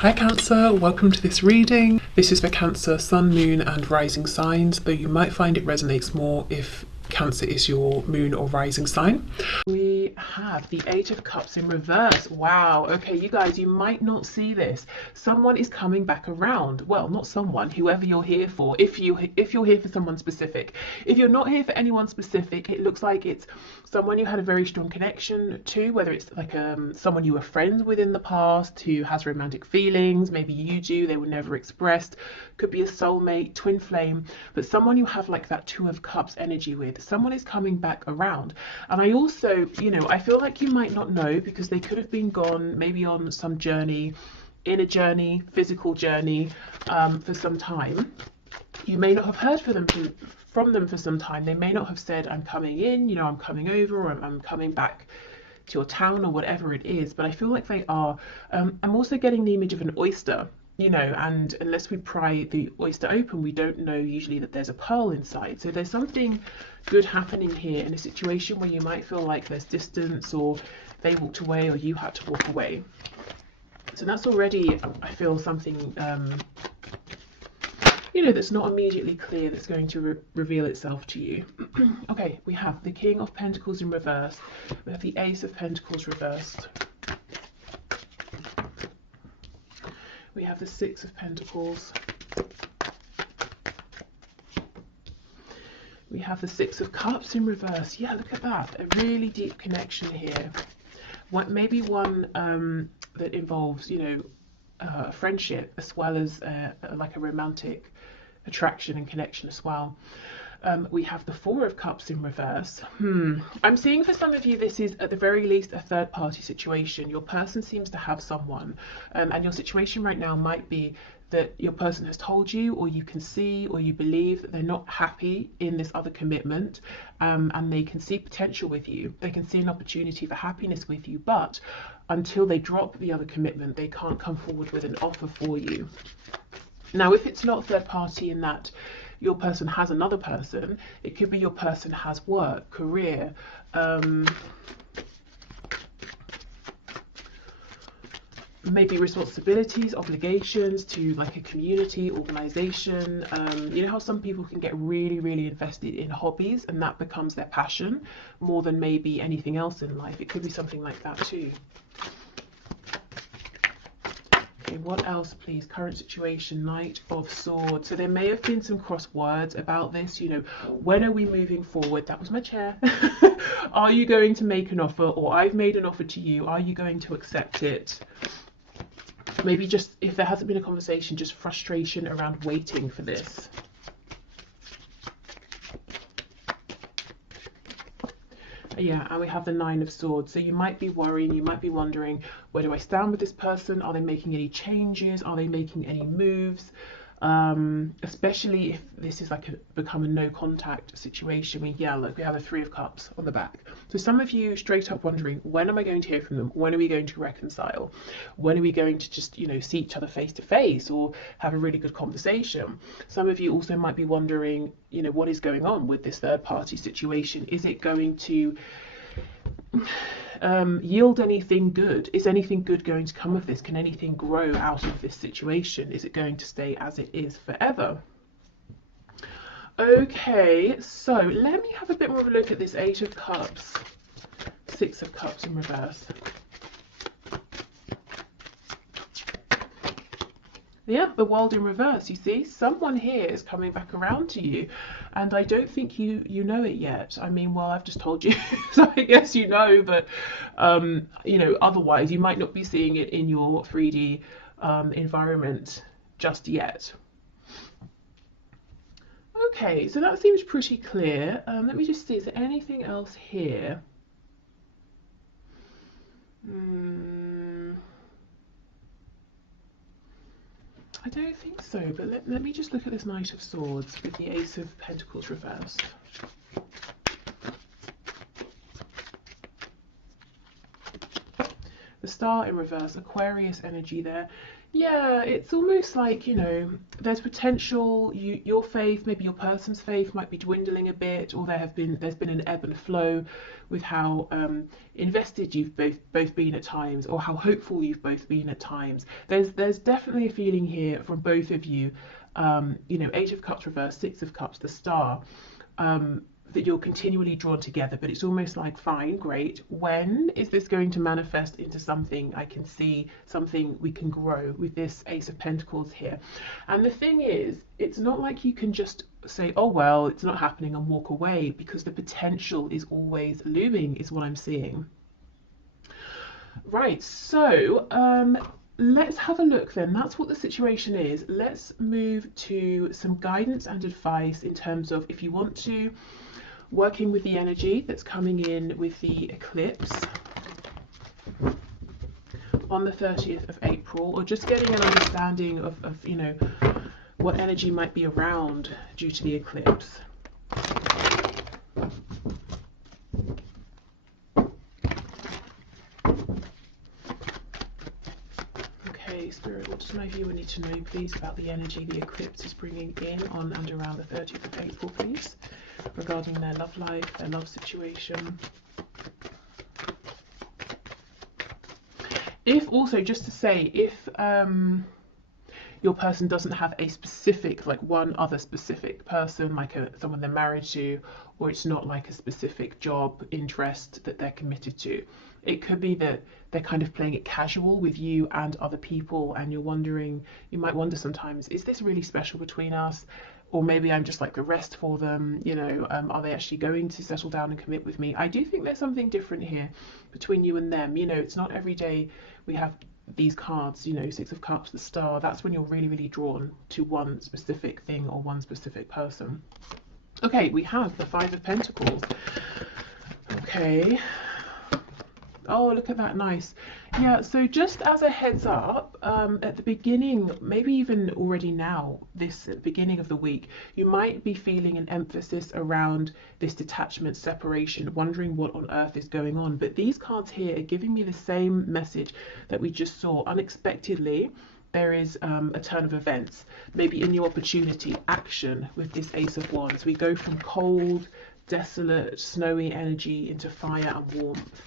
Hi Cancer, welcome to this reading. This is for Cancer, Sun, Moon and Rising signs, though you might find it resonates more if Cancer is your moon or rising sign. We have the Eight of Cups in reverse. Wow, okay, you guys, you might not see this. Someone is coming back around. Well, not someone, whoever you're here for, if you're here for someone specific. If you're not here for anyone specific, it looks like it's someone you had a very strong connection to, whether it's like someone you were friends with in the past who has romantic feelings, maybe you do, they were never expressed, could be a soulmate, twin flame, but someone you have like that Two of Cups energy with. Someone is coming back around. And I also, I feel like you might not know because they could have been gone maybe on some journey, inner journey, physical journey, for some time. You may not have heard from them for some time. They may not have said, I'm coming in, I'm coming over, or I'm coming back to your town, or whatever it is, but I feel like they are. I'm also getting the image of an oyster, and unless we pry the oyster open, we don't know usually that there's a pearl inside. So there's something good happening here in a situation where you might feel like there's distance, or they walked away, or you had to walk away. So that's already, I feel, something that's not immediately clear that's going to reveal itself to you. Okay, we have the King of Pentacles in reverse. We have the Ace of Pentacles reversed. We have the Six of Pentacles. We have the Six of Cups in reverse. Yeah, look at that. A really deep connection here. Maybe one that involves, a friendship as well as like a romantic attraction and connection as well. We have the Four of Cups in reverse. I'm seeing for some of you this is at the very least a third party situation. Your person seems to have someone, and your situation right now might be that your person has told you, or you can see, or you believe that they're not happy in this other commitment, and they can see potential with you. They can see an opportunity for happiness with you, but until they drop the other commitment, they can't come forward with an offer for you. Now, if it's not third party in that your person has another person, it could be your person has work, career, maybe responsibilities, obligations to like a community, organization. You know how some people can get really, really invested in hobbies and that becomes their passion more than maybe anything else in life. It could be something like that too. Okay, what else, please? Current situation, Knight of Swords. So there may have been some cross words about this, when are we moving forward? That was my chair. Are you going to make an offer, or I've made an offer to you? Are you going to accept it? Maybe just, if there hasn't been a conversation, just frustration around waiting for this. Yeah, and we have the Nine of Swords. So you might be worrying, you might be wondering, where do I stand with this person? Are they making any changes? Are they making any moves? Especially if this is like become a no contact situation. Look, we have a Three of Cups on the back. So some of you straight up wondering, when am I going to hear from them? When are we going to reconcile? When are we going to just, see each other face to face or have a really good conversation? Some of you also might be wondering, what is going on with this third party situation? Is it going to yield anything good? Is anything good going to come of this? Can anything grow out of this situation? Is it going to stay as it is forever? Okay, so let me have a bit more of a look at this Eight of Cups, Six of Cups in reverse. Yeah, the World in reverse. You see, someone here is coming back around to you, and I don't think you know it yet. I mean, well, I've just told you, so I guess you know, but otherwise you might not be seeing it in your 3D environment just yet. Okay, so that seems pretty clear. Let me just see, is there anything else here? I don't think so, but let me just look at this Knight of Swords with the Ace of Pentacles reversed. the Star in reverse, Aquarius energy there. Yeah, it's almost like, you know, there's potential. Your faith, maybe your person's faith, might be dwindling a bit, or there's been an ebb and flow with how invested you've both been at times, or how hopeful you've both been at times. There's definitely a feeling here from both of you. You know, Eight of Cups reverse, Six of Cups, the Star. That you're continually drawn together, but it's almost like, fine, great, when is this going to manifest into something I can see, something we can grow, with this Ace of Pentacles here? And the thing is, it's not like you can just say, oh well, it's not happening, and walk away, because the potential is always looming, is what I'm seeing. Right, so let's have a look then. That's what the situation is. Let's move to some guidance and advice in terms of, if you want to, working with the energy that's coming in with the eclipse on the 30th of April, or just getting an understanding of you know, what energy might be around due to the eclipse. Okay, Spirit, what does my viewer need to know, please, about the energy the eclipse is bringing in on and around the 30th of April, please, regarding their love life, their love situation? If also, just to say, if your person doesn't have a specific, like one other specific person, like someone they're married to, or it's not like a specific job interest that they're committed to, it could be that they're kind of playing it casual with you and other people, and you're wondering, you might wonder sometimes, is this really special between us? Or maybe I'm just like the rest for them, you know, are they actually going to settle down and commit with me? I do think there's something different here between you and them. You know, it's not every day we have these cards, you know, Six of Cups, the Star. That's when you're really, really drawn to one specific thing or one specific person. Okay, we have the Five of Pentacles. Okay. Oh, look at that, nice. Yeah, so just as a heads up, at the beginning, maybe even already now, this at the beginning of the week, you might be feeling an emphasis around this detachment, separation, wondering what on earth is going on. But these cards here are giving me the same message that we just saw. Unexpectedly, there is a turn of events, maybe in your opportunity, action with this Ace of Wands. We go from cold, desolate, snowy energy into fire and warmth.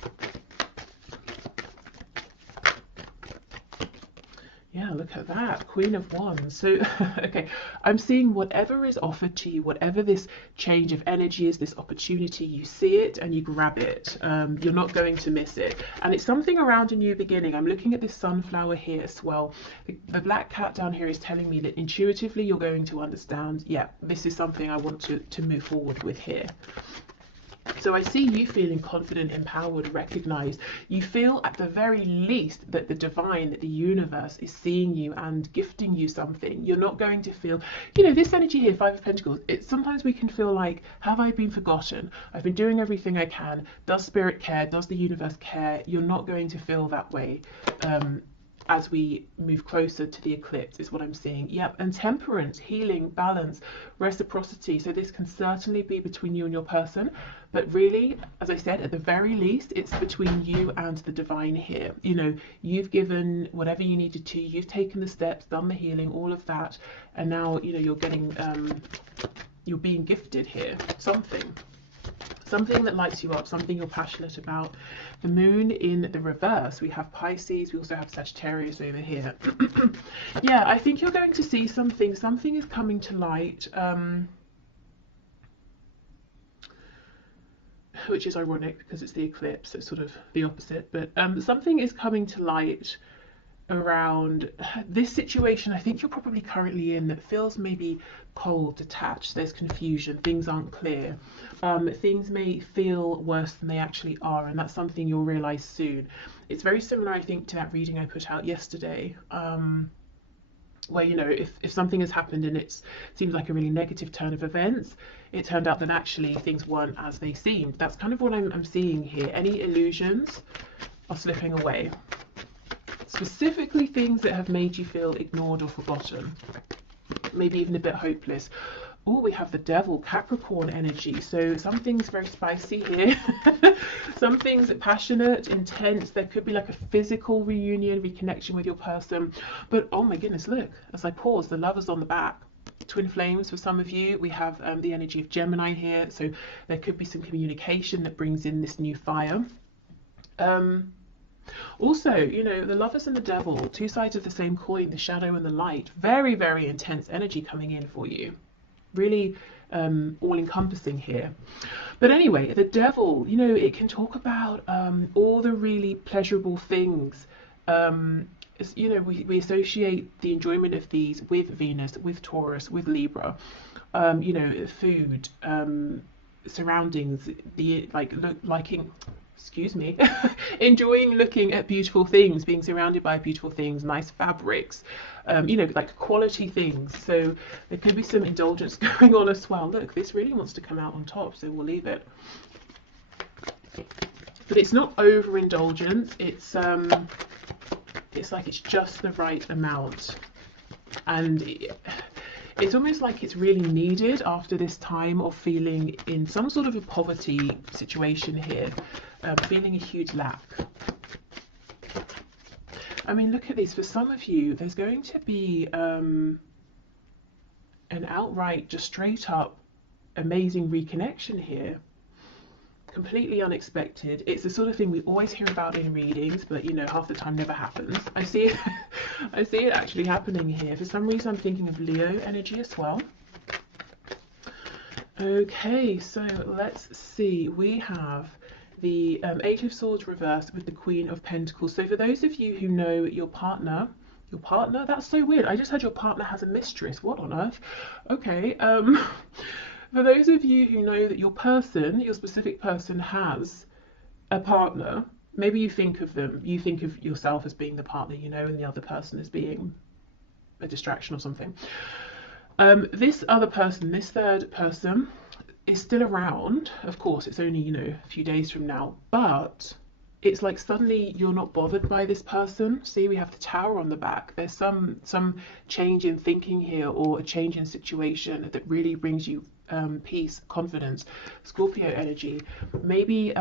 Yeah, look at that, Queen of Wands. So, okay, I'm seeing whatever is offered to you, whatever this change of energy is, this opportunity, you see it and you grab it. You're not going to miss it. And it's something around a new beginning. I'm looking at this sunflower here as well. The black cat down here is telling me that intuitively you're going to understand, yeah, this is something I want to move forward with here. So I see you feeling confident, empowered, recognized. You feel at the very least that the divine, that the universe is seeing you and gifting you something. You're not going to feel, you know, this energy here, Five of Pentacles, sometimes we can feel like, have I been forgotten? I've been doing everything I can. Does Spirit care? Does the universe care? You're not going to feel that way. As we move closer to the eclipse is what I'm seeing. Yep, and temperance, healing, balance, reciprocity. So this can certainly be between you and your person, but really, as I said, at the very least, it's between you and the divine here. You know, you've given whatever you needed to, you've taken the steps, done the healing, all of that, and now, you know, you're getting, you're being gifted here, something that lights you up, something you're passionate about. The moon in the reverse, we have Pisces, we also have Sagittarius over here. Yeah, I think you're going to see something is coming to light, which is ironic because it's the eclipse, it's sort of the opposite, but something is coming to light around this situation I think you're probably currently in, that feels maybe cold, detached, there's confusion, things aren't clear, things may feel worse than they actually are, and that's something you'll realize soon. It's very similar, I think, to that reading I put out yesterday, where, you know, if something has happened and it seems like a really negative turn of events, it turned out that actually things weren't as they seemed. That's kind of what I'm seeing here. Any illusions are slipping away. Specifically things that have made you feel ignored or forgotten, maybe even a bit hopeless. Oh, we have the devil, Capricorn energy. So something's very spicy here. Something's passionate, intense. There could be like a physical reunion, reconnection with your person. But oh my goodness, look, as I pause, the Lovers on the back. Twin flames for some of you. We have the energy of Gemini here. So there could be some communication that brings in this new fire. Also, you know, the Lovers and the Devil, two sides of the same coin, the shadow and the light. Very, very intense energy coming in for you. Really all-encompassing here. But anyway, the devil, you know, it can talk about all the really pleasurable things. You know, we associate the enjoyment of these with Venus, with Taurus, with Libra. You know, food, surroundings, the liking, excuse me, enjoying looking at beautiful things, being surrounded by beautiful things, nice fabrics, you know, like quality things. So there could be some indulgence going on as well. Look, this really wants to come out on top, so we'll leave it. But it's not overindulgence. It's like it's just the right amount, and it's almost like it's really needed after this time of feeling in some sort of a poverty situation here, feeling a huge lack. I mean, look at this. For some of you, there's going to be an outright, just straight up amazing reconnection here. Completely unexpected. It's the sort of thing we always hear about in readings, but you know, half the time never happens. I see it, I see it actually happening here. For some reason, I'm thinking of Leo energy as well. Okay, so let's see. We have the Eight of Swords reversed with the Queen of Pentacles. So for those of you who know your partner, that's so weird. I just heard your partner has a mistress. What on earth? Okay. For those of you who know that your person, your specific person, has a partner, maybe you think of them, you think of yourself as being the partner, you know, and the other person as being a distraction or something. This other person, this third person, is still around. Of course, it's only, you know, a few days from now, but it's like suddenly you're not bothered by this person. See, we have the Tower on the back. There's some change in thinking here, or a change in situation that really brings you peace, confidence. Scorpio energy. Maybe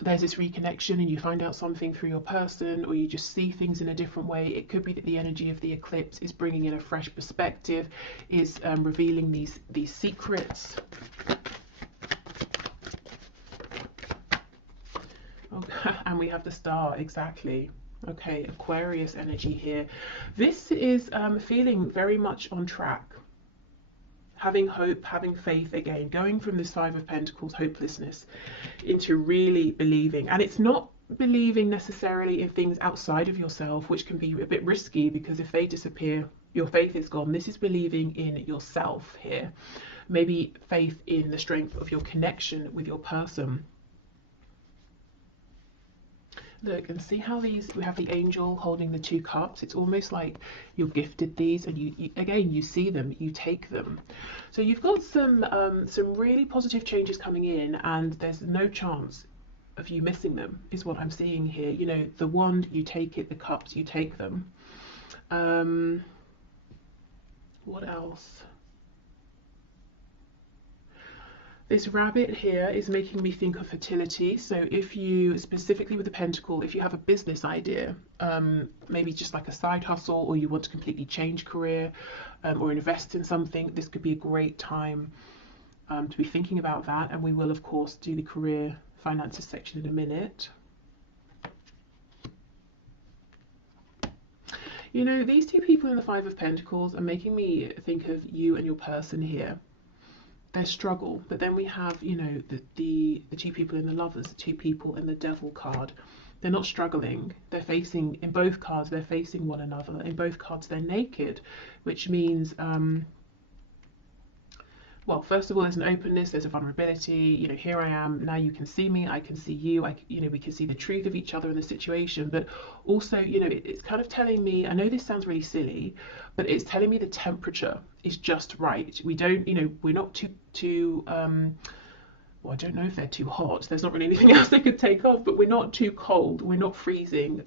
there's this reconnection and you find out something through your person, or you just see things in a different way. It could be that the energy of the eclipse is bringing in a fresh perspective, is revealing these secrets. Okay. And we have the Star, exactly. Okay, Aquarius energy here. This is feeling very much on track. Having hope, having faith again, going from this Five of Pentacles, hopelessness, into really believing. And it's not believing necessarily in things outside of yourself, which can be a bit risky, because if they disappear, your faith is gone. This is believing in yourself here. Maybe faith in the strength of your connection with your person. Look and see how these, we have the angel holding the two cups. It's almost like you're gifted these, and you again, you see them, you take them. So you've got some really positive changes coming in, and there's no chance of you missing them, is what I'm seeing here. You know, the wand, you take it, the cups, you take them. What else? This rabbit here is making me think of fertility. So if you, specifically with the pentacle, if you have a business idea, maybe just like a side hustle, or you want to completely change career, or invest in something, this could be a great time to be thinking about that. And we will, of course, do the career finances section in a minute. You know, these two people in the Five of Pentacles are making me think of you and your person here. Their struggle, but then we have, you know, the two people in the Lovers, the two people in the Devil card. They're not struggling. They're facing, in both cards, they're facing one another. In both cards, they're naked, which means, well, first of all, there's an openness, there's a vulnerability. You know, here I am, now you can see me, I can see you, you know, we can see the truth of each other in the situation. But also, you know, it's kind of telling me, I know this sounds really silly, but it's telling me the temperature is just right. We don't, you know, we're not too well, I don't know if they're too hot. There's not really anything else they could take off, but we're not too cold. We're not freezing.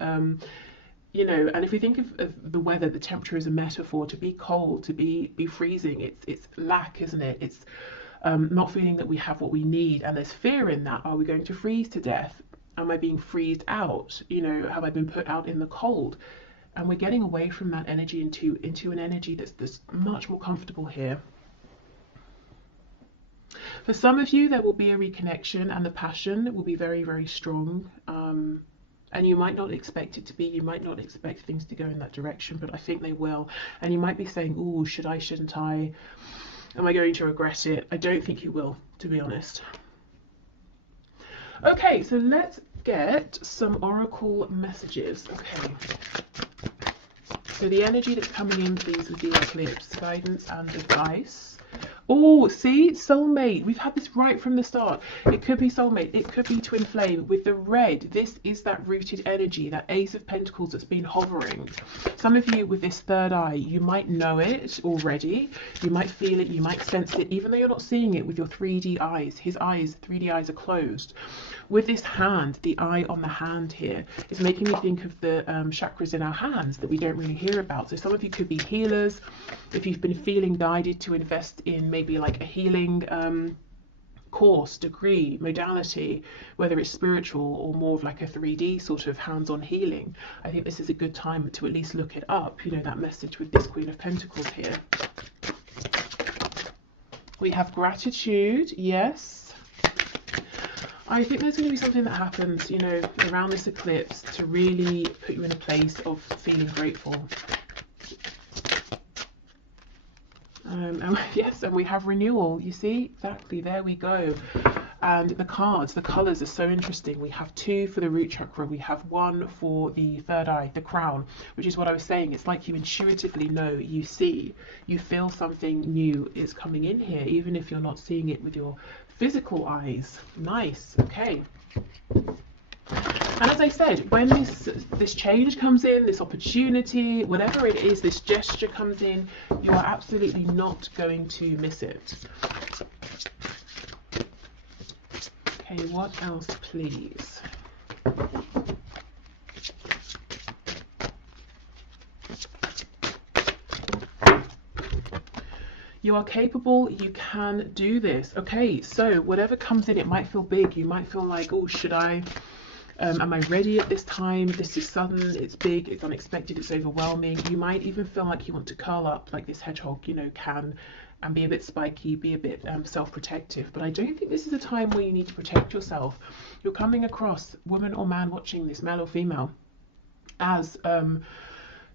You know, and if we think of the weather, the temperature is a metaphor. To be cold, to be freezing, it's lack, isn't it? It's not feeling that we have what we need, and there's fear in that. Are we going to freeze to death? Am I being freezed out? You know, have I been put out in the cold? And we're getting away from that energy into an energy that's much more comfortable here. For some of you, there will be a reconnection, and the passion will be very, very strong. And you might not expect it to be, you might not expect things to go in that direction, but I think they will. And you might be saying, oh, should I, shouldn't I? Am I going to regret it? I don't think you will, to be honest. Okay, so let's get some oracle messages. Okay. So the energy that's coming in, please, with the eclipse, guidance and advice. Oh, see, soulmate. We've had this right from the start. It could be soulmate. It could be twin flame. With the red, this is that rooted energy, that Ace of Pentacles that's been hovering. Some of you with this third eye, you might know it already. You might feel it. You might sense it, even though you're not seeing it with your 3D eyes. His eyes, 3D eyes, are closed. With this hand, the eye on the hand here is making me think of the chakras in our hands that we don't really hear about. So some of you could be healers. If you've been feeling guided to invest in maybe like a healing course, degree, modality, whether it's spiritual or more of like a 3D sort of hands-on healing, I think this is a good time to at least look it up. You know, that message with this Queen of Pentacles here. We have gratitude, yes. I think there's going to be something that happens, you know, around this eclipse to really put you in a place of feeling grateful. And yes, and we have renewal, you see, exactly, there we go. And the cards, the colours are so interesting. We have 2 for the root chakra, we have 1 for the third eye, the crown, which is what I was saying. It's like you intuitively know, you see, you feel something new is coming in here, even if you're not seeing it with your physical eyes. Nice, okay. And as I said, when this change comes in, this opportunity, whatever it is, this gesture comes in, you are absolutely not going to miss it. Okay, what else, please? You are capable, you can do this. Okay, so whatever comes in, it might feel big. You might feel like, oh, should I? Am I ready at this time? This is sudden, it's big, it's unexpected, it's overwhelming. You might even feel like you want to curl up like this hedgehog, you know, can, and be a bit spiky, be a bit self-protective. But I don't think this is a time where you need to protect yourself. You're coming across, woman or man watching this, male or female, as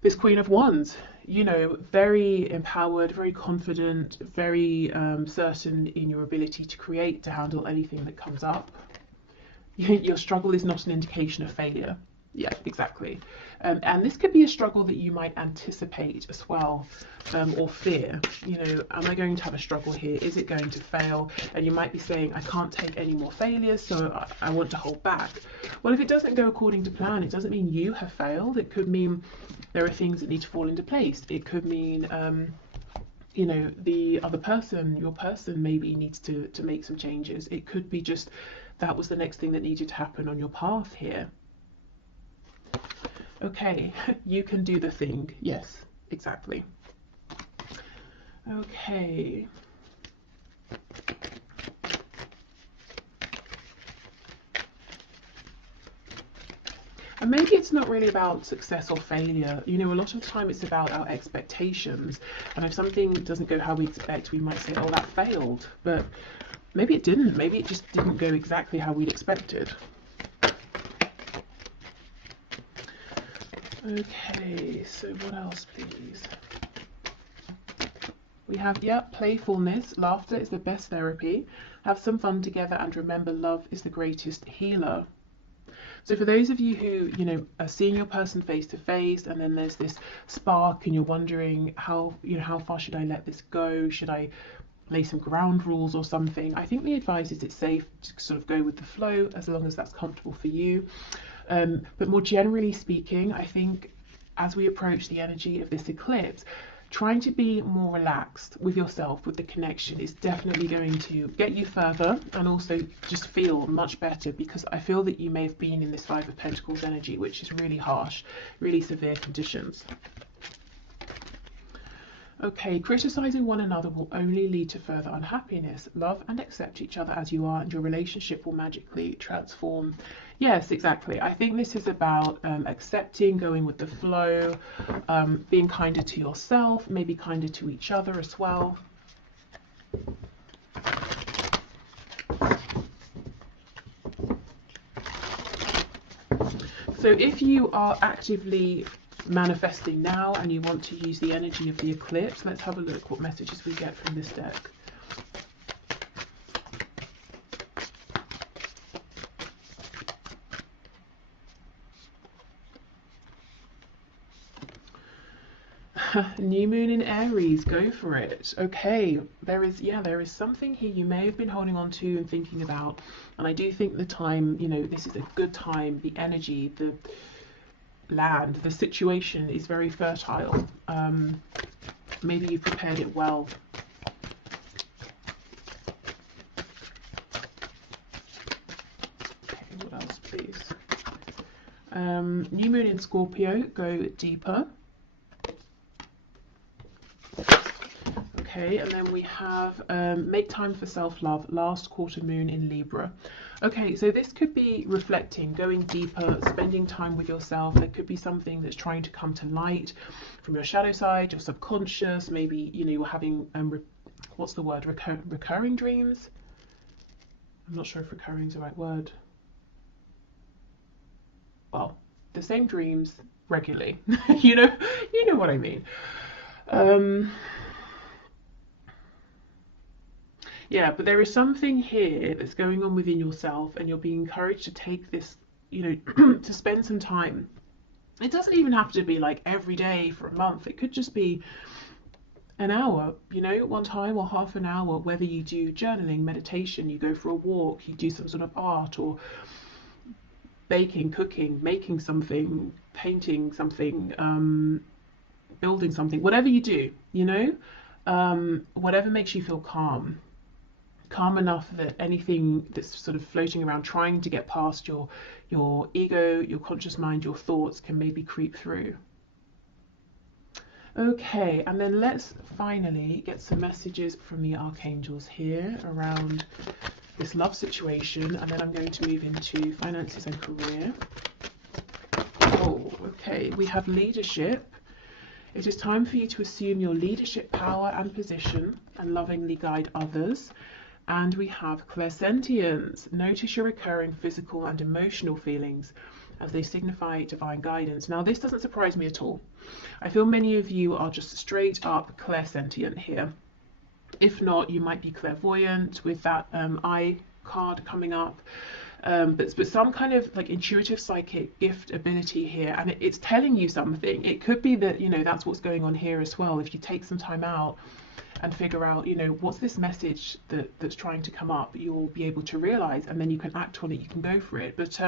this Queen of Wands, you know, very empowered, very confident, very certain in your ability to create, to handle anything that comes up. Your struggle is not an indication of failure. Yeah, exactly. And this could be a struggle that you might anticipate as well, or fear. You know, am I going to have a struggle here? Is it going to fail? And you might be saying, I can't take any more failures, so I want to hold back. Well, if it doesn't go according to plan, it doesn't mean you have failed. It could mean there are things that need to fall into place. It could mean, you know, the other person, your person maybe needs to make some changes. It could be just that was the next thing that needed to happen on your path here. Okay, you can do the thing. Yes, exactly. Okay. And maybe it's not really about success or failure. You know, a lot of the time it's about our expectations. And if something doesn't go how we expect, we might say, oh, that failed. But maybe it didn't. Maybe it just didn't go exactly how we'd expected. Okay, so what else, please? We have, yeah, playfulness. Laughter is the best therapy. Have some fun together, and remember, love is the greatest healer. So for those of you who, you know, are seeing your person face to face, and then there's this spark and you're wondering how, you know, how far should I let this go? Should I lay some ground rules or something? I think the advice is it's safe to sort of go with the flow as long as that's comfortable for you. But more generally speaking, I think as we approach the energy of this eclipse, trying to be more relaxed with yourself, with the connection, is definitely going to get you further and also just feel much better, because I feel that you may have been in this Five of Pentacles energy, which is really harsh, really severe conditions. Okay, criticizing one another will only lead to further unhappiness. Love and accept each other as you are, and your relationship will magically transform. Yes, exactly. I think this is about accepting, going with the flow, being kinder to yourself, maybe kinder to each other as well. So if you are actively manifesting now and you want to use the energy of the eclipse, let's have a look what messages we get from this deck. New moon in Aries, go for it. Okay, there is something here you may have been holding on to and thinking about, and I do think the time, this is a good time. The energy, the land, the situation is very fertile. Maybe you've prepared it well. Okay, what else, please? New moon in Scorpio, go deeper. Okay, and then we have make time for self-love, last quarter moon in Libra. Okay, so this could be reflecting, going deeper, spending time with yourself. There could be something that's trying to come to light from your shadow side, your subconscious. Maybe, you're having, what's the word, recurring dreams? I'm not sure if recurring is the right word. Well, the same dreams regularly. you know what I mean. Yeah, but there is something here that's going on within yourself, and you're being encouraged to take this, to spend some time. It doesn't even have to be like every day for a month. It could just be an hour, one time, or half an hour, whether you do journaling, meditation, you go for a walk, you do some sort of art, or baking, cooking, making something, painting something, building something, whatever you do, whatever makes you feel calm enough that anything that's sort of floating around, trying to get past your ego, your conscious mind, your thoughts, can maybe creep through. Okay, and then let's finally get some messages from the archangels here around this love situation, and then I'm going to move into finances and career. Oh, okay, we have leadership. It is time for you to assume your leadership power and position and lovingly guide others. And we have clairsentience. Notice your recurring physical and emotional feelings as they signify divine guidance. Now, this doesn't surprise me at all. I feel many of you are just straight up clairsentient here. If not, you might be clairvoyant with that eye card coming up. But some kind of like intuitive psychic gift ability here, and it's telling you something. It could be that, that's what's going on here as well. If you take some time out and figure out, what's this message that's trying to come up, you'll be able to realize, and then you can act on it, you can go for it. But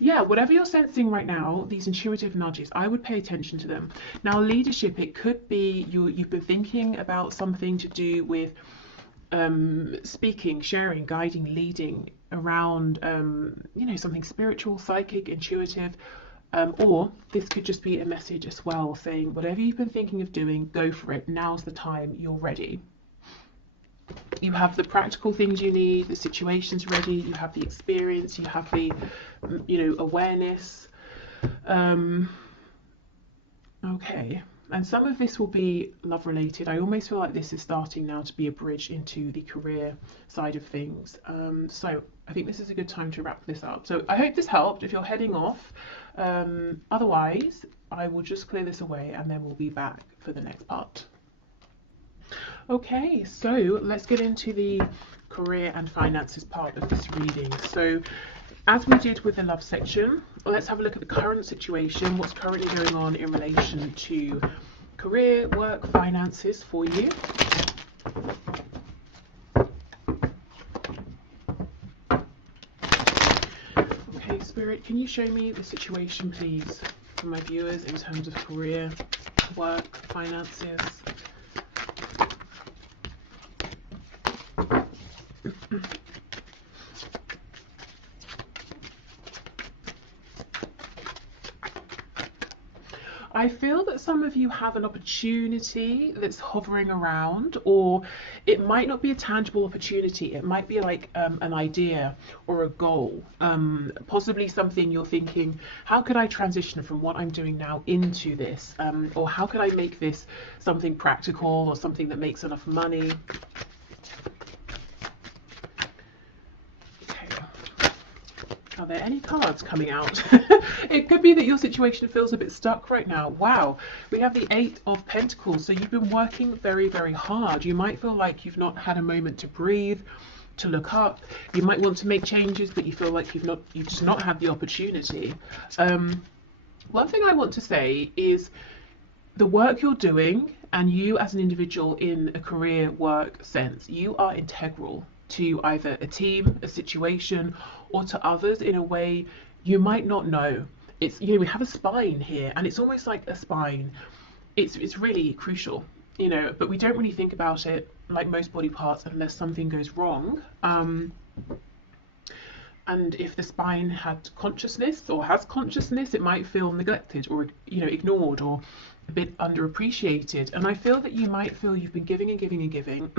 yeah, whatever you're sensing right now, these intuitive nudges, I would pay attention to them. Now, leadership, it could be you've been thinking about something to do with speaking, sharing, guiding, leading around, something spiritual, psychic, intuitive. Or this could just be a message as well, saying whatever you've been thinking of doing, go for it. Now's the time, you're ready. You have the practical things you need, the situation's ready, you have the experience, you have the, awareness. Okay, and some of this will be love related. I almost feel like this is starting now to be a bridge into the career side of things. So I think this is a good time to wrap this up. So I hope this helped if you're heading off. Otherwise, I will just clear this away and then we'll be back for the next part. Okay, so let's get into the career and finances part of this reading. So as we did with the love section, let's have a look at the current situation, what's currently going on in relation to career, work, finances for you. Okay, Spirit, can you show me the situation, please, for my viewers in terms of career work, finances. I feel that some of you have an opportunity that's hovering around, or it might not be a tangible opportunity. It might be like an idea or a goal, possibly something you're thinking, how could I transition from what I'm doing now into this? Or how could I make this something practical or something that makes enough money? Are there any cards coming out? It could be that your situation feels a bit stuck right now. Wow, we have the 8 of Pentacles. So you've been working very, very hard. You might feel like you've not had a moment to breathe, to look up. You might want to make changes, but you feel like you've just not had the opportunity. One thing I want to say is the work you're doing, and you as an individual in a career work sense, you are integral to either a team, a situation, or to others in a way you might not know. It's, you know, we have a spine here, and it's almost like a spine. It's really crucial, you know, but we don't really think about it like most body parts unless something goes wrong. And if the spine had consciousness or has consciousness, it might feel neglected or, you know, ignored or a bit underappreciated. And I feel that you might feel you've been giving and giving and giving.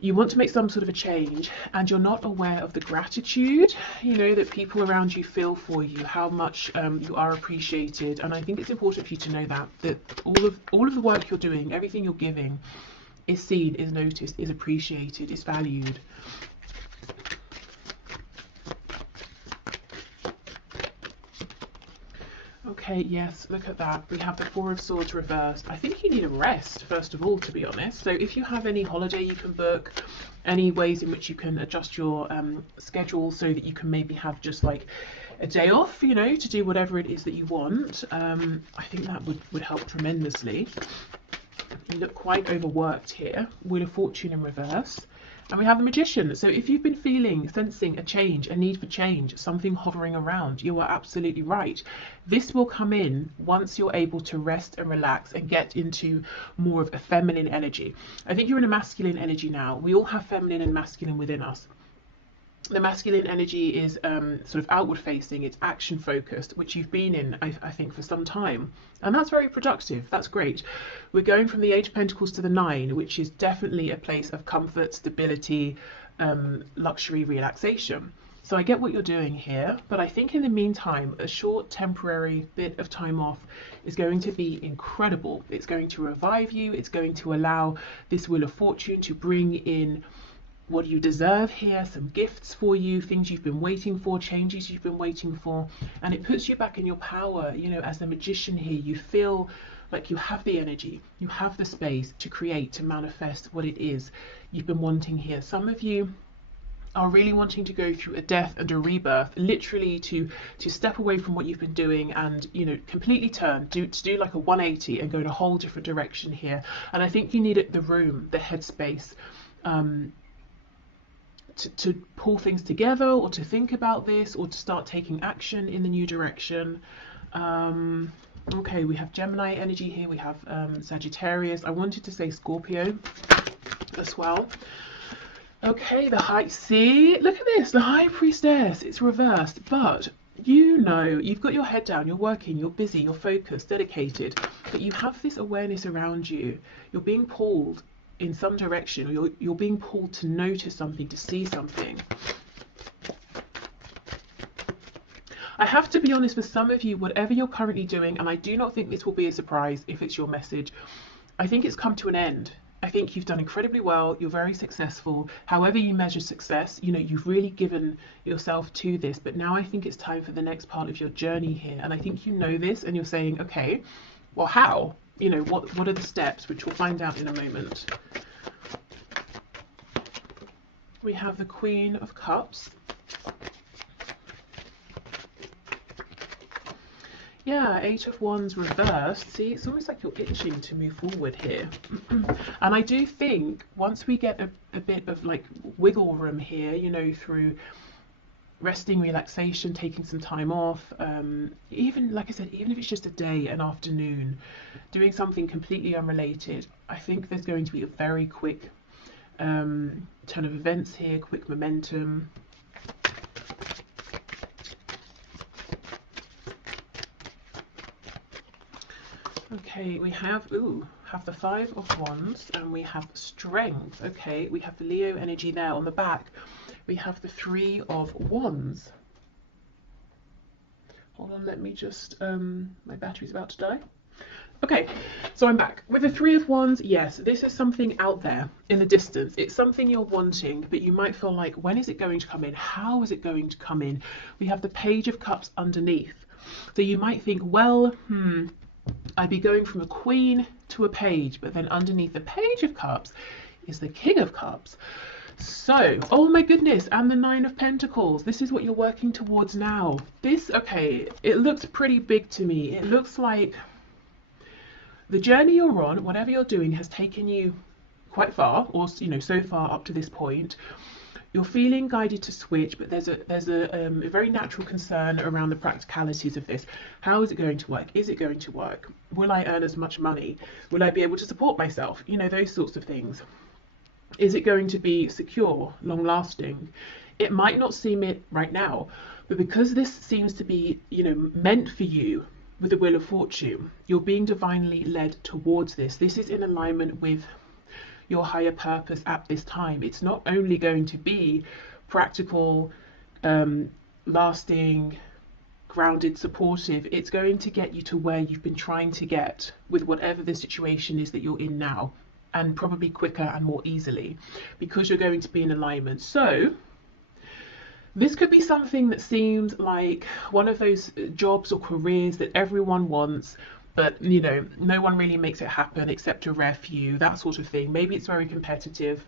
You want to make some sort of a change, and you're not aware of the gratitude, you know, that people around you feel for you, how much you are appreciated. And I think it's important for you to know that all of the work you're doing, everything you're giving, is seen, is noticed, is appreciated, is valued. Okay, yes, look at that. We have the 4 of Swords reversed. I think you need a rest, first of all, to be honest. So if you have any holiday you can book, any ways in which you can adjust your schedule so that you can maybe have just like a day off, you know, to do whatever it is that you want, I think that would help tremendously. You look quite overworked here. Wheel of Fortune in reverse. And we have the Magician. So if you've been sensing a change, a need for change, something hovering around, you are absolutely right. This will come in once you're able to rest and relax and get into more of a feminine energy. I think you're in a masculine energy now. We all have feminine and masculine within us. The masculine energy is sort of outward facing, it's action focused, which you've been in, I think, for some time. And that's very productive, that's great. We're going from the 8 of Pentacles to the 9, which is definitely a place of comfort, stability, luxury, relaxation. So I get what you're doing here, but I think in the meantime, a short temporary bit of time off is going to be incredible. It's going to revive you, it's going to allow this Wheel of Fortune to bring in what you deserve here, some gifts for you, things you've been waiting for, changes you've been waiting for, and it puts you back in your power. You know, as the Magician here, you feel like you have the energy, you have the space to create, to manifest what it is you've been wanting here. Some of you are really wanting to go through a death and a rebirth, literally to step away from what you've been doing and, you know, completely turn, to do like a 180 and go in a whole different direction here. And I think you need the room, the headspace, to pull things together, or to think about this, or to start taking action in the new direction. Okay, we have Gemini energy here, we have Sagittarius. I wanted to say Scorpio as well. Okay, see, look at this, the High Priestess, it's reversed, but you know, you've got your head down, you're working, you're busy, you're focused, dedicated, but you have this awareness around you. You're being pulled in some direction, or you're being pulled to notice something, to see something. I have to be honest with some of you, whatever you're currently doing, and I do not think this will be a surprise if it's your message, I think it's come to an end. I think you've done incredibly well, you're very successful. However you measure success, you know, you've really given yourself to this, but now I think it's time for the next part of your journey here. And I think you know this, and you're saying, okay, well, how? You know, what are the steps, which we'll find out in a moment. We have the Queen of Cups. Yeah, 8 of Wands reversed. See, it's almost like you're itching to move forward here. And I do think once we get a bit of like wiggle room here, you know, through resting, relaxation, taking some time off, even like I said, even if it's just a day, an afternoon, doing something completely unrelated, I think there's going to be a very quick turn of events here, quick momentum. Okay, we have the Five of Wands, and we have Strength. Okay, we have the Leo energy there on the back. We have the Three of Wands. Hold on, let me just, my battery's about to die. Okay, so I'm back. With the Three of Wands, yes, this is something out there in the distance. It's something you're wanting, but you might feel like, when is it going to come in? How is it going to come in? We have the Page of Cups underneath. So you might think, well, I'd be going from a queen to a page, but then underneath the Page of Cups is the King of Cups. So, oh my goodness, and the Nine of Pentacles. This is what you're working towards now. This, okay, it looks pretty big to me. It looks like the journey you're on, whatever you're doing, has taken you quite far, or so far up to this point. You're feeling guided to switch, but there's a very natural concern around the practicalities of this. How is it going to work? Is it going to work? Will I earn as much money? Will I be able to support myself? Those sorts of things. Is it going to be secure, long lasting? It might not seem it right now, but because this seems to be, meant for you with the Wheel of Fortune, you're being divinely led towards this. This is in alignment with your higher purpose at this time. It's not only going to be practical, lasting, grounded, supportive, it's going to get you to where you've been trying to get with whatever the situation is that you're in now, and probably quicker and more easily, because you're going to be in alignment. So this could be something that seems like one of those jobs or careers that everyone wants, but no one really makes it happen except a rare few, that sort of thing. Maybe it's very competitive.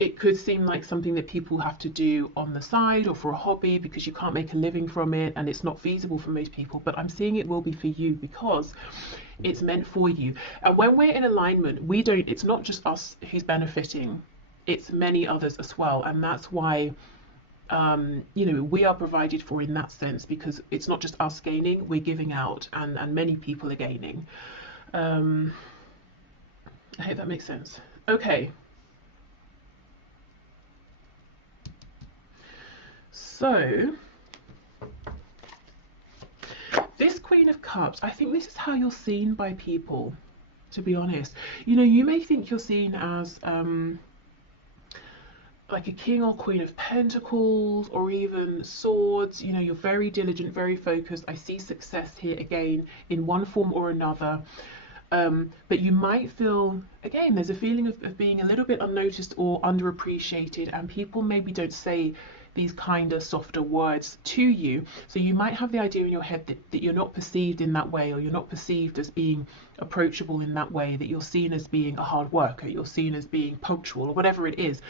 It could seem like something that people have to do on the side or for a hobby because you can't make a living from it and it's not feasible for most people, but I'm seeing it will be for you because it's meant for you. And when we're in alignment, it's not just us who's benefiting, it's many others as well. And that's why we are provided for in that sense, because it's not just us gaining, we're giving out, and many people are gaining. I hope that makes sense. Okay. So, this Queen of Cups, I think this is how you're seen by people, to be honest. You may think you're seen as like a King or Queen of Pentacles, or even Swords. You're very diligent, very focused. I see success here again in one form or another. But you might feel, again, there's a feeling of being a little bit unnoticed or underappreciated, and people maybe don't say these kinder, softer words to you. So you might have the idea in your head that you're not perceived in that way, or you're not perceived as being approachable in that way, that you're seen as being a hard worker, you're seen as being punctual, or whatever it is.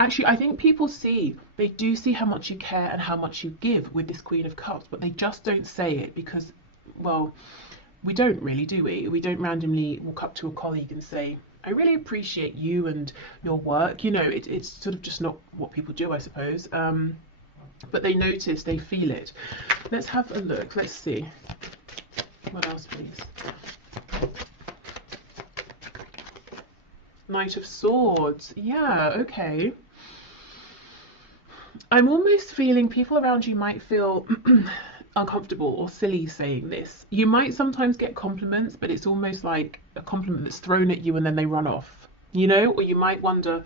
Actually, I think people they do see how much you care and how much you give with this Queen of Cups, but they just don't say it because, well, we don't really, do we? We don't randomly walk up to a colleague and say, I really appreciate you and your work. It's sort of just not what people do, I suppose. But they notice, they feel it. Let's have a look. Let's see. What else, please? Knight of Swords. Yeah, okay. I'm almost feeling people around you might feel uncomfortable or silly saying this. You might sometimes get compliments, but it's almost like a compliment that's thrown at you and then they run off, or you might wonder,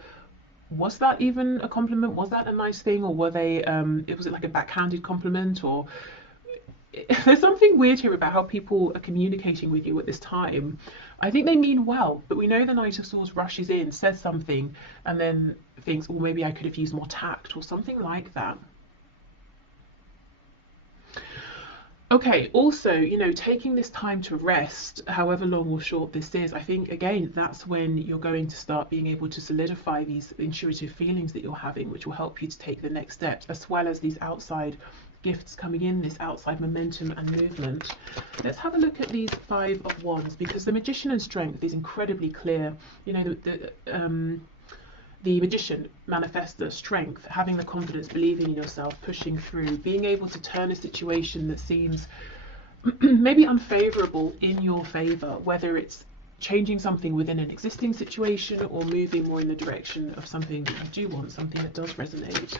was that even a compliment? Was that a nice thing? Or was it like a backhanded compliment? Or there's something weird here about how people are communicating with you at this time. I think they mean well, but we know the Knight of Swords rushes in, says something, and then thinks, oh, maybe I could have used more tact or something like that. Okay, also, taking this time to rest, however long or short this is, I think, again, that's when you're going to start being able to solidify these intuitive feelings that you're having, which will help you to take the next steps, as well as these outside gifts coming in, this outside momentum and movement. Let's have a look at these Five of Wands, because the Magician and Strength is incredibly clear. The Magician, manifestor, strength, having the confidence, believing in yourself, pushing through, being able to turn a situation that seems maybe unfavorable in your favor, whether it's changing something within an existing situation or moving more in the direction of something that you do want, something that does resonate.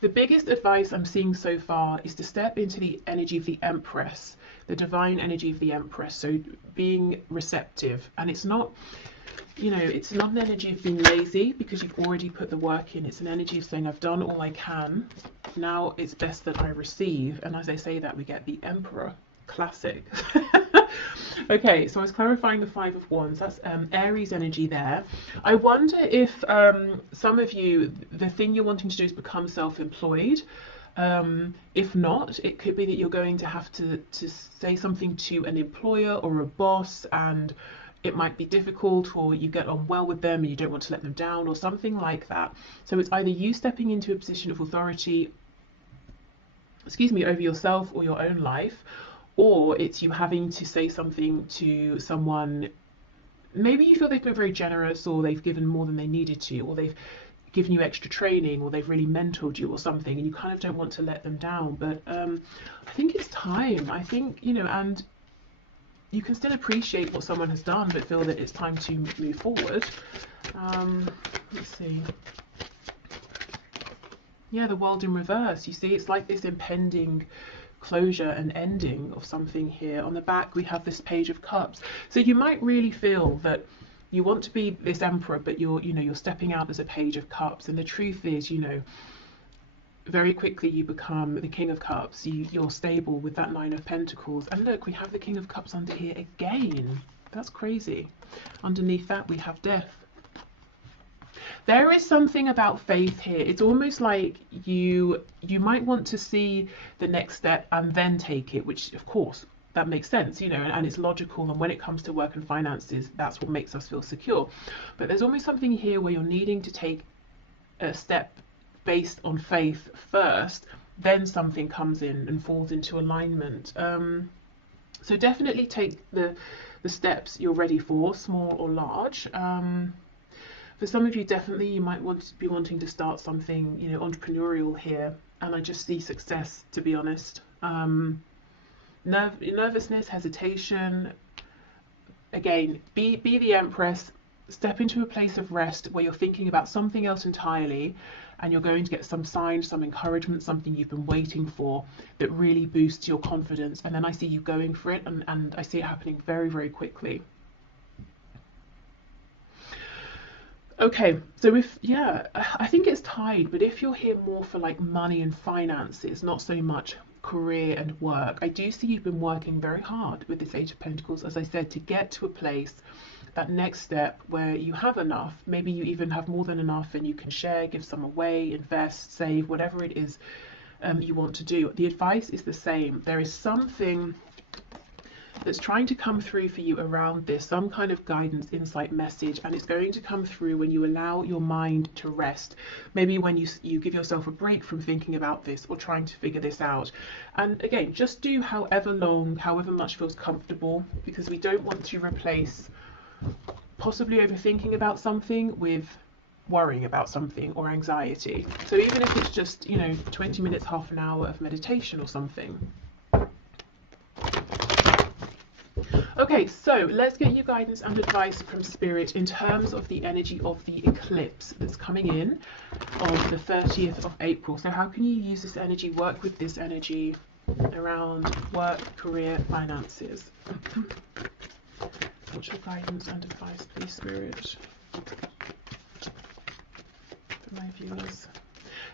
The biggest advice I'm seeing so far is to step into the energy of the Empress, the divine energy of the Empress. So being receptive, and it's not, you know, it's not an energy of being lazy because you've already put the work in. It's an energy of saying, I've done all I can. Now it's best that I receive. And as I say that, we get the Emperor. Classic. Okay, so I was clarifying the Five of Wands. That's Aries energy there. I wonder if some of you, the thing you're wanting to do is become self-employed. If not, it could be that you're going to have to say something to an employer or a boss, and it might be difficult, or you get on well with them and you don't want to let them down, or something like that. So it's either you stepping into a position of authority, over yourself or your own life, or it's you having to say something to someone. Maybe you feel they've been very generous, or they've given more than they needed to, or they've given you extra training, or they've really mentored you or something, and you kind of don't want to let them down. But I think it's time. I think, you know, and you can still appreciate what someone has done, but feel that it's time to move forward. Let's see. Yeah, the World in reverse. You see, it's like this impending closure and ending of something here. On the back, we have this Page of Cups. So you might really feel that you want to be this Emperor, but you're stepping out as a Page of Cups. And the truth is, very quickly you become the King of Cups. You're stable with that Nine of Pentacles. And look, we have the King of Cups under here again. That's crazy. Underneath that, we have Death. There is something about faith here. It's almost like you might want to see the next step and then take it, which of course that makes sense, and it's logical. And when it comes to work and finances, that's what makes us feel secure. But there's almost something here where you're needing to take a step based on faith first, then something comes in and falls into alignment. So definitely take the steps you're ready for, small or large. For some of you, definitely you might be wanting to start something, entrepreneurial here. And I just see success, to be honest. Nervousness, hesitation. Again, be the Empress. Step into a place of rest where you're thinking about something else entirely, and you're going to get some signs, some encouragement, something you've been waiting for that really boosts your confidence. And then I see you going for it, and I see it happening very, very quickly. Okay, so I think it's tied, but if you're here more for like money and finances, not so much career and work, I do see you've been working very hard with this Eight of Pentacles, as I said, to get to a place, that next step where you have enough. Maybe you even have more than enough and you can share, give some away, invest, save, whatever it is you want to do. The advice is the same. There is something that's trying to come through for you around this, some kind of guidance, insight, message, and it's going to come through when you allow your mind to rest. Maybe when you give yourself a break from thinking about this or trying to figure this out. And again, just do however long, however much feels comfortable, because we don't want to replace possibly overthinking about something with worrying about something or anxiety. So even if it's just, 20 minutes, half an hour of meditation or something. Okay, so let's get you guidance and advice from Spirit in terms of the energy of the eclipse that's coming in on the 30th of April. So how can you use this energy, work with this energy around work, career, finances? What's your guidance and advice, please, Spirit, for my viewers?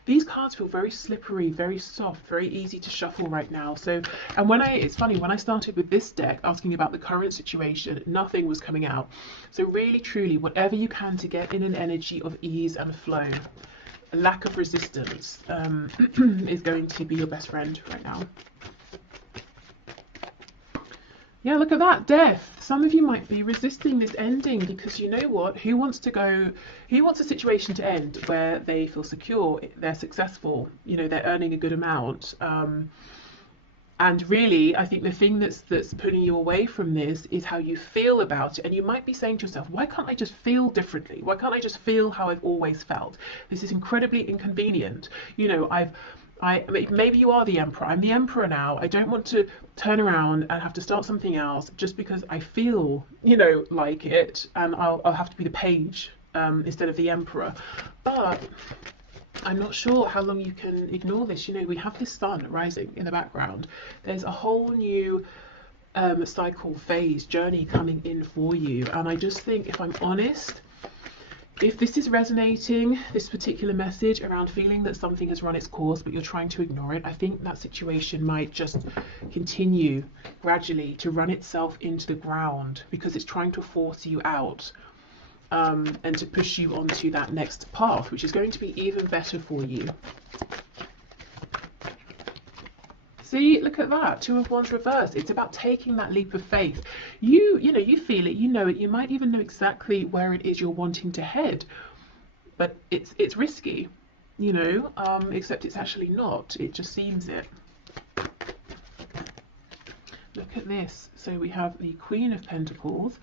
These cards feel very slippery, very soft, very easy to shuffle right now. So, and it's funny, when I started with this deck asking about the current situation, nothing was coming out. So really, truly, whatever you can to get in an energy of ease and flow, a lack of resistance is going to be your best friend right now. Yeah, look at that, Death. Some of you might be resisting this ending because you know what? Who wants a situation to end where they feel secure, they're successful, they're earning a good amount. And really, I think the thing that's pulling you away from this is how you feel about it. And you might be saying to yourself, why can't I just feel differently? Why can't I just feel how I've always felt? This is incredibly inconvenient. You know, maybe you are the emperor. I'm the emperor now. I don't want to turn around and have to start something else just because I feel, you know, like it, and I'll have to be the page instead of the emperor. But I'm not sure how long you can ignore this. You know, we have this sun rising in the background. There's a whole new cycle, phase, journey coming in for you. And I just think, if I'm honest, if this is resonating, this particular message around feeling that something has run its course, but you're trying to ignore it, I think that situation might just continue gradually to run itself into the ground because it's trying to force you out. And to push you onto that next path, which is going to be even better for you. See, look at that, 2 of Wands reversed. It's about taking that leap of faith. You know, you feel it, you know it, you might even know exactly where it is you're wanting to head, but it's risky, you know, except it's actually not. It just seems it. Look at this. So we have the Queen of Pentacles,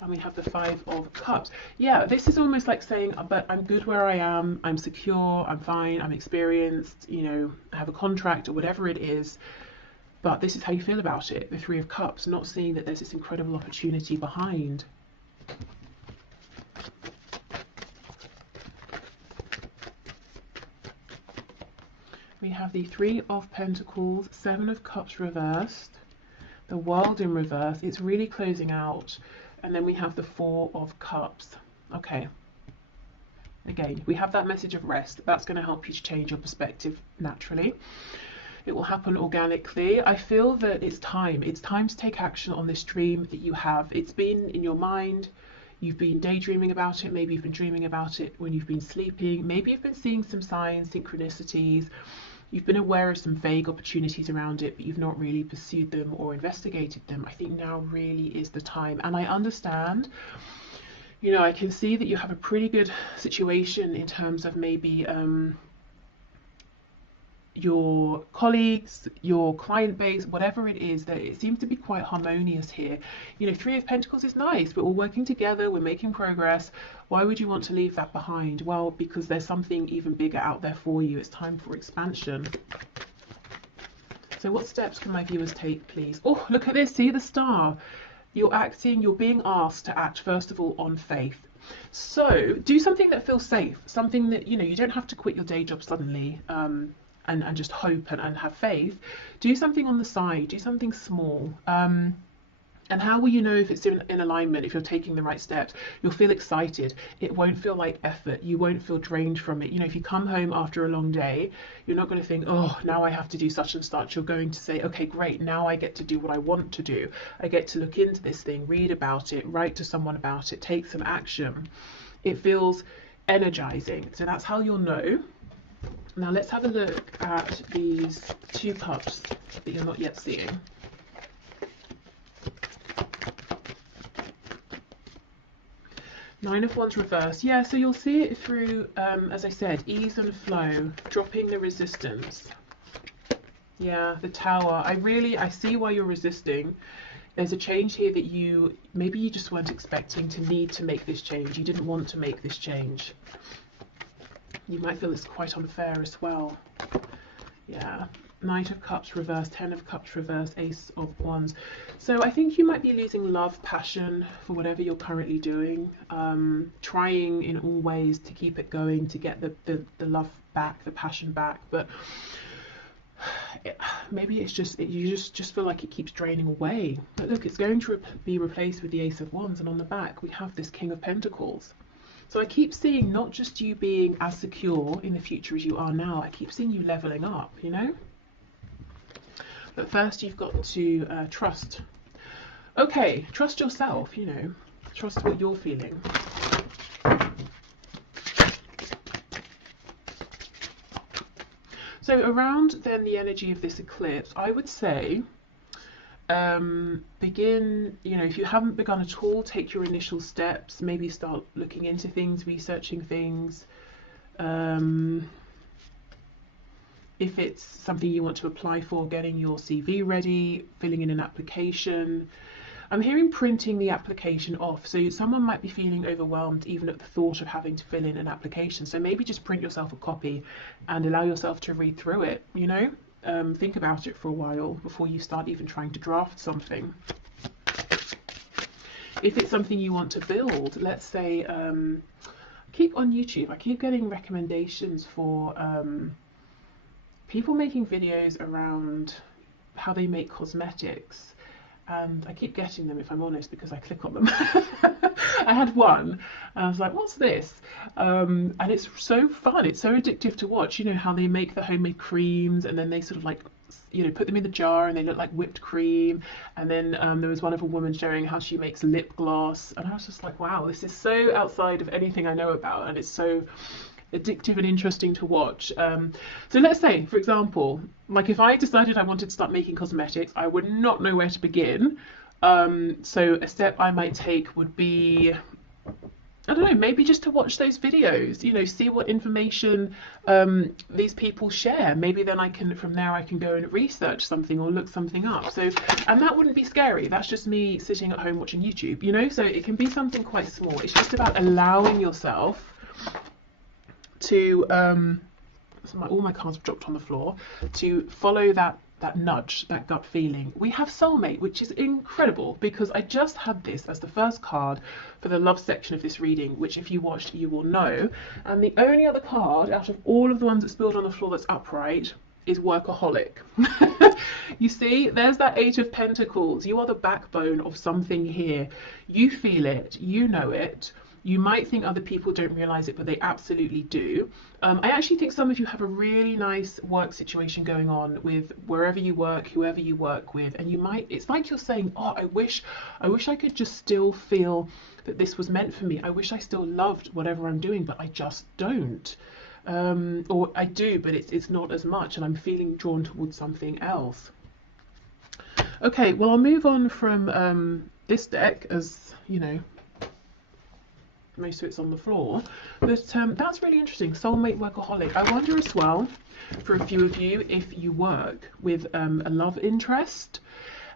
and we have the 5 of Cups. Yeah, this is almost like saying, but I'm good where I am, I'm secure, I'm fine, I'm experienced, you know, I have a contract or whatever it is, but this is how you feel about it, the 3 of Cups, not seeing that there's this incredible opportunity behind. We have the 3 of Pentacles, 7 of Cups reversed, the World in reverse. It's really closing out. And then we have the 4 of Cups. Okay. Again, we have that message of rest. That's going to help you to change your perspective naturally. It will happen organically. I feel that it's time. It's time to take action on this dream that you have. It's been in your mind. You've been daydreaming about it. Maybe you've been dreaming about it when you've been sleeping. Maybe you've been seeing some signs, synchronicities. You've been aware of some vague opportunities around it, but you've not really pursued them or investigated them. I think now really is the time. And I understand, you know, I can see that you have a pretty good situation in terms of maybe your colleagues, your client base, whatever it is, that it seems to be quite harmonious here. You know, 3 of Pentacles is nice. We're all working together, we're making progress. Why would you want to leave that behind? Well, because there's something even bigger out there for you. It's time for expansion. So what steps can my viewers take, please? Oh, look at this, see the star. You're being asked to act, first of all, on faith. So do something that feels safe, something that, you know, you don't have to quit your day job suddenly, and just hope and have faith. Do something on the side, do something small. And how will you know if it's in alignment, if you're taking the right steps? You'll feel excited. It won't feel like effort. You won't feel drained from it. You know, if you come home after a long day, you're not going to think, oh, now I have to do such and such. You're going to say, okay, great, now I get to do what I want to do. I get to look into this thing, read about it, write to someone about it, take some action. It feels energizing. So that's how you'll know. Now let's have a look at these 2 cups that you're not yet seeing. Nine of Wands reverse. Yeah, so you'll see it through, as I said, ease and flow, dropping the resistance. Yeah, the Tower. I see why you're resisting. There's a change here that maybe you just weren't expecting to need to make this change. You didn't want to make this change. You might feel it's quite unfair as well. Yeah. Knight of Cups reverse, 10 of Cups reverse, Ace of Wands. So I think you might be losing love, passion for whatever you're currently doing. Trying in all ways to keep it going, to get the love back, the passion back. But maybe it's just, you just feel like it keeps draining away. But look, it's going to be replaced with the Ace of Wands. And on the back, we have this King of Pentacles. So I keep seeing not just you being as secure in the future as you are now, I keep seeing you leveling up, you know? But first you've got to trust. Okay, trust yourself, you know. Trust what you're feeling. So around then the energy of this eclipse, I would say begin, you know, if you haven't begun at all, take your initial steps, maybe start looking into things, researching things, if it's something you want to apply for, getting your CV ready, filling in an application. I'm hearing printing the application off. So someone might be feeling overwhelmed even at the thought of having to fill in an application. So maybe just print yourself a copy and allow yourself to read through it, you know? Think about it for a while before you start even trying to draft something. If it's something you want to build, let's say, keep on YouTube. I keep getting recommendations for people making videos around how they make cosmetics. And I keep getting them, if I'm honest, because I click on them. I had one and I was like, what's this? And it's so fun, it's so addictive to watch, you know, how they make the homemade creams and then they sort of like, you know, put them in the jar and they look like whipped cream. And then there was one of a woman showing how she makes lip gloss, and I was just like, wow, this is so outside of anything I know about, and it's so addictive and interesting to watch. So let's say, for example, like if I decided I wanted to start making cosmetics, I would not know where to begin. So a step I might take would be, I don't know, maybe just to watch those videos, you know, see what information these people share. Maybe then from there I can go and research something or look something up. So, and that wouldn't be scary. That's just me sitting at home watching YouTube, you know, so it can be something quite small. It's just about allowing yourself to all my cards have dropped on the floor, to follow that nudge, that gut feeling. We have soulmate, which is incredible because I just had this as the first card for the love section of this reading, which if you watched you will know. And the only other card out of all of the ones that spilled on the floor that's upright is workaholic. You see, there's that Eight of Pentacles. You are the backbone of something here. You feel it, you know it. You might think other people don't realize it, but they absolutely do. I actually think some of you have a really nice work situation going on with wherever you work, whoever you work with, and it's like you're saying, oh, I wish I could just still feel that this was meant for me. I wish I still loved whatever I'm doing, but I just don't. Or I do, but it's not as much, and I'm feeling drawn towards something else. Okay, well, I'll move on from this deck, as you know, most of it's on the floor, but that's really interesting. Soulmate, workaholic. I wonder as well, for a few of you, if you work with a love interest,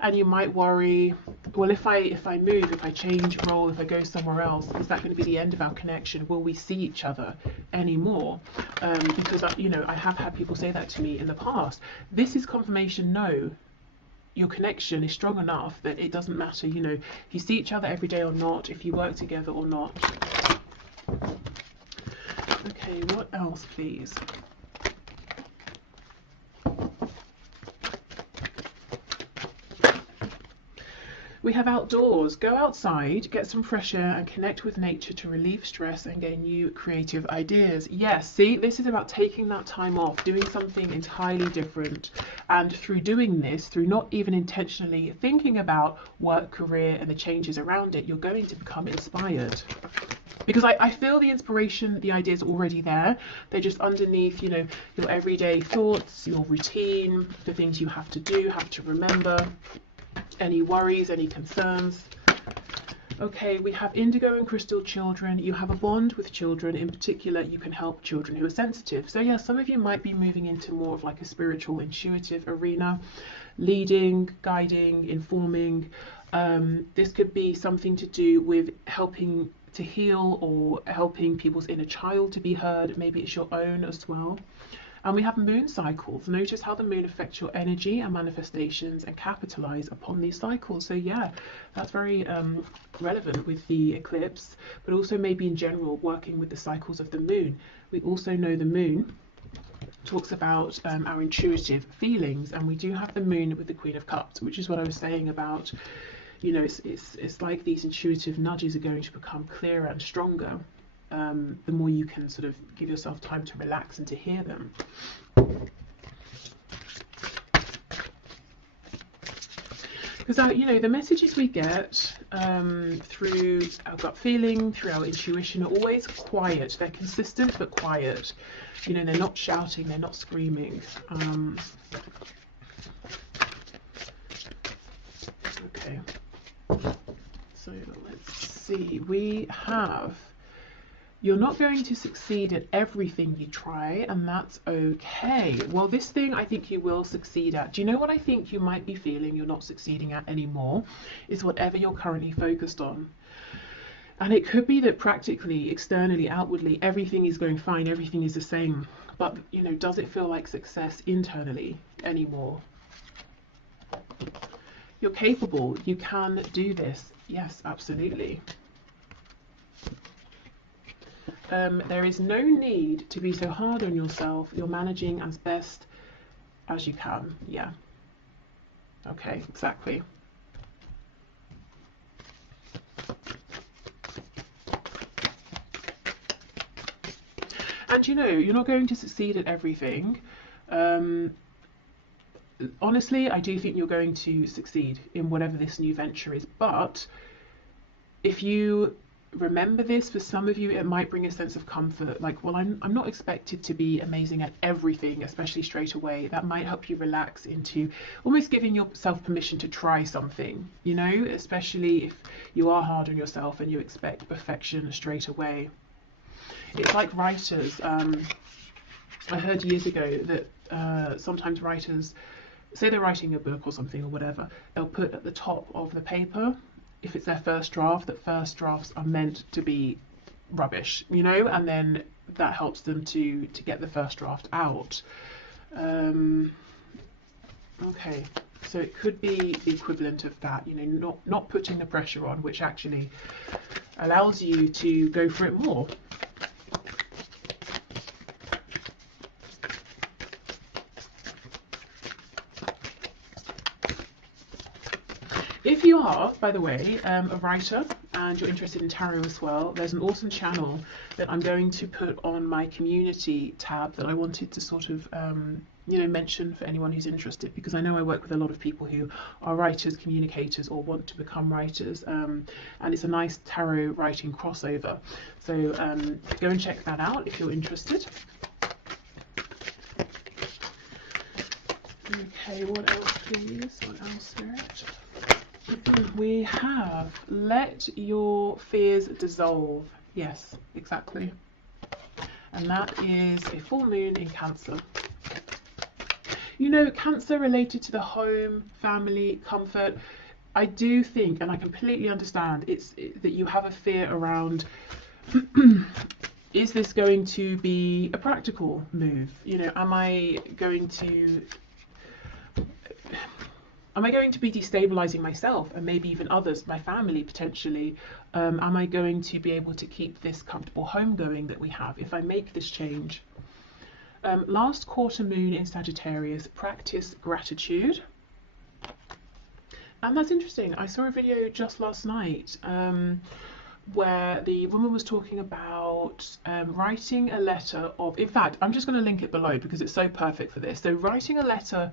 and you might worry, well, if I move, if I change role, if I go somewhere else, is that going to be the end of our connection? Will we see each other anymore? Because you know, I have had people say that to me in the past. This is confirmation. No, your connection is strong enough that it doesn't matter, you know, if you see each other every day or not, if you work together or not. Okay, what else, please? We have outdoors. Go outside, get some fresh air and connect with nature to relieve stress and gain new creative ideas. Yes, see, this is about taking that time off, doing something entirely different. And through doing this, through not even intentionally thinking about work, career and the changes around it, you're going to become inspired. Because I feel the inspiration, the ideas are already there. They're just underneath, you know, your everyday thoughts, your routine, the things you have to do, have to remember. Any worries, any concerns. Okay, we have indigo and crystal children. You have a bond with children. In particular, you can help children who are sensitive. So yeah, some of you might be moving into more of like a spiritual, intuitive arena, leading, guiding, informing. This could be something to do with helping to heal or helping people's inner child to be heard. Maybe it's your own as well. And we have moon cycles. Notice how the moon affects your energy and manifestations and capitalize upon these cycles. So yeah, that's very relevant with the eclipse, but also maybe in general working with the cycles of the moon. We also know the moon talks about our intuitive feelings, and we do have the moon with the Queen of Cups, which is what I was saying about, you know, it's like these intuitive nudges are going to become clearer and stronger. The more you can sort of give yourself time to relax and to hear them. Because you know, the messages we get through our gut feeling, through our intuition, are always quiet. They're consistent but quiet. You know, they're not shouting, they're not screaming. Okay, so let's see. We have You're not going to succeed at everything you try, and that's okay. Well, this thing I think you will succeed at. Do you know what I think you might be feeling you're not succeeding at anymore? Is whatever you're currently focused on. And it could be that practically, externally, outwardly, everything is going fine, everything is the same. But, you know, does it feel like success internally anymore? You're capable. You can do this. Yes, absolutely. There is no need to be so hard on yourself. You're managing as best as you can. Yeah. Okay, exactly. And you know, you're not going to succeed at everything. Honestly, I do think you're going to succeed in whatever this new venture is. But if you remember this, for some of you it might bring a sense of comfort, like, well, I'm not expected to be amazing at everything, especially straight away. That might help you relax into almost giving yourself permission to try something, you know, especially if you are hard on yourself and you expect perfection straight away. It's like writers. I heard years ago that sometimes writers, say they're writing a book or something or whatever, they'll put at the top of the paper, if it's their first draft, that first drafts are meant to be rubbish, you know, and then that helps them to get the first draft out. Okay, so it could be the equivalent of that, you know, not putting the pressure on, which actually allows you to go for it more. If you are, by the way, a writer and you're interested in tarot as well, there's an awesome channel that I'm going to put on my community tab that I wanted to sort of, you know, mention for anyone who's interested, because I know I work with a lot of people who are writers, communicators, or want to become writers, and it's a nice tarot writing crossover. So go and check that out if you're interested. Okay, what else, please? What else, Spirit? We have let your fears dissolve. Yes, exactly. And that is a full moon in Cancer. You know, Cancer related to the home, family, comfort. I do think, and I completely understand, that you have a fear around, is this going to be a practical move? You know, am I going to be destabilizing myself and maybe even others, my family potentially? Am I going to be able to keep this comfortable home going that we have if I make this change? Last quarter moon in Sagittarius, practice gratitude. And that's interesting. I saw a video just last night where the woman was talking about writing a letter of, in fact, I'm just going to link it below because it's so perfect for this. So writing a letter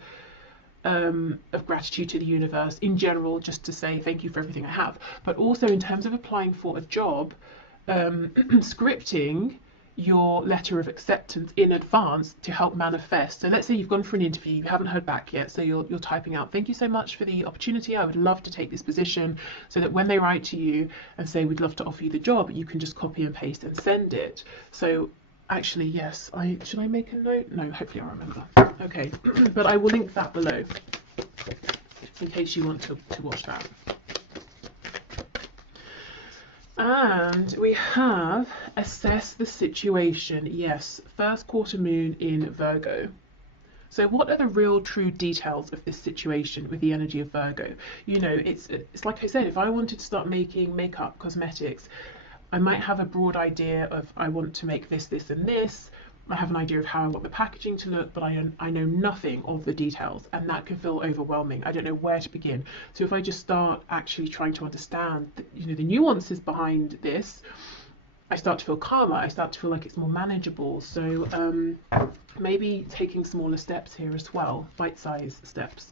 of gratitude to the universe in general, just to say thank you for everything I have, but also in terms of applying for a job, scripting your letter of acceptance in advance to help manifest. So let's say you've gone for an interview, you haven't heard back yet, so you're typing out, thank you so much for the opportunity, I would love to take this position, so that when they write to you and say we'd love to offer you the job, you can just copy and paste and send it. So actually, yes, should I make a note? No, hopefully I'll remember. Okay, but I will link that below in case you want to watch that. And we have assess the situation. Yes, first quarter moon in Virgo. So what are the real true details of this situation with the energy of Virgo? You know, it's like I said, if I wanted to start making makeup, cosmetics, I might have a broad idea of I want to make this, this and this. I have an idea of how I want the packaging to look, but I know nothing of the details, and that can feel overwhelming. I don't know where to begin. So if I just start actually trying to understand the nuances behind this, I start to feel calmer. I start to feel like it's more manageable. So maybe taking smaller steps here as well, bite-sized steps.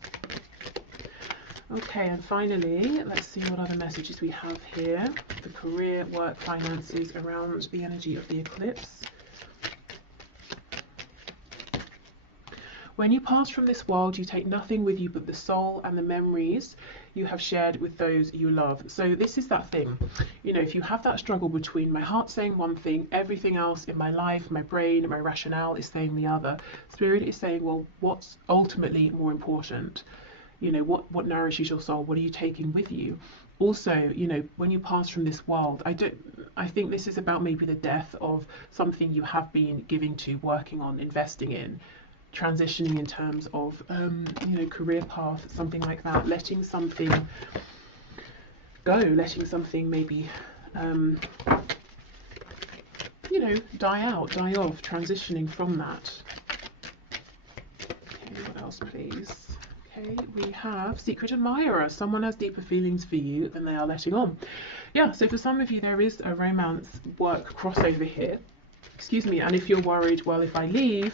Okay, and finally, let's see what other messages we have here. The career, work, finances around the energy of the eclipse. When you pass from this world, you take nothing with you but the soul and the memories you have shared with those you love. So this is that thing, you know, if you have that struggle between my heart saying one thing, everything else in my life, my brain, my rationale is saying the other. Spirit is saying, well, what's ultimately more important? You know, what nourishes your soul? What are you taking with you? Also, you know, when you pass from this world, I think this is about maybe the death of something you have been giving to, working on, investing in, transitioning in terms of you know, career path, something like that, letting something go, letting something maybe you know, die out, die off, transitioning from that. Okay, what else please? Okay, we have secret admirer. Someone has deeper feelings for you than they are letting on. Yeah, so for some of you there is a romance work crossover here. Excuse me, and if you're worried, well, if I leave,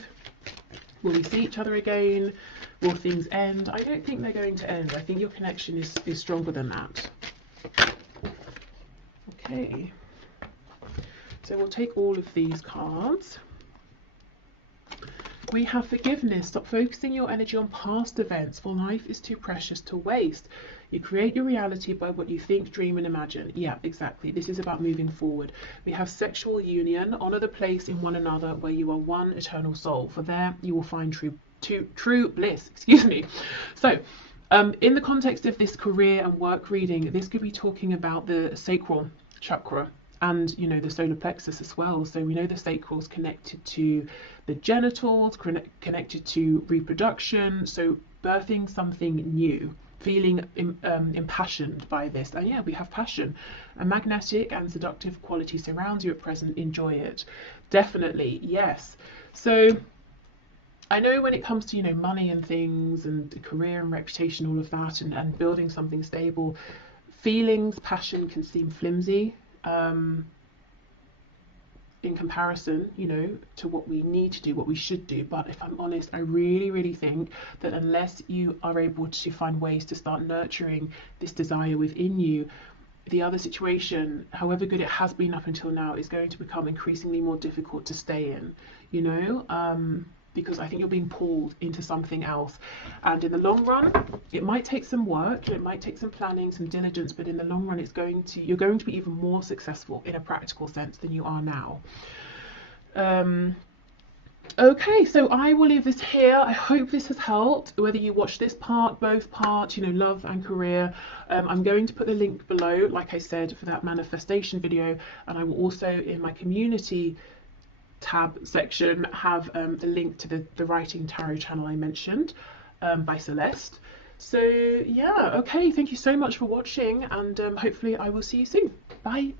will we see each other again? Will things end? I don't think they're going to end. I think your connection is stronger than that. Okay, so we'll take all of these cards. We have forgiveness. Stop focusing your energy on past events, for life is too precious to waste. You create your reality by what you think, dream and imagine. Yeah, exactly. This is about moving forward. We have sexual union. Honor the place in one another where you are one eternal soul. For there you will find true bliss. Excuse me. So in the context of this career and work reading, this could be talking about the sacral chakra and, you know, the solar plexus as well. So we know the sacral is connected to the genitals, connected to reproduction, so birthing something new, feeling impassioned by this. And yeah, we have passion. A magnetic and seductive quality surrounds you at present. Enjoy it. Definitely, yes. So I know when it comes to, you know, money and things and career and reputation, all of that, and building something stable, feelings, passion can seem flimsy in comparison, you know, to what we need to do, what we should do. But if I'm honest, I really think that unless you are able to find ways to start nurturing this desire within you, the other situation, however good it has been up until now, is going to become increasingly more difficult to stay in, you know, because I think you're being pulled into something else. And in the long run, it might take some work, it might take some planning, some diligence, but in the long run, you're going to be even more successful in a practical sense than you are now. Okay, so I will leave this here. I hope this has helped, whether you watch this part, both parts, you know, love and career. I'm going to put the link below, like I said, for that manifestation video, and I will also, in my community tab section, have the link to the writing tarot channel I mentioned by Celeste. So yeah, okay, thank you so much for watching, and hopefully I will see you soon. Bye.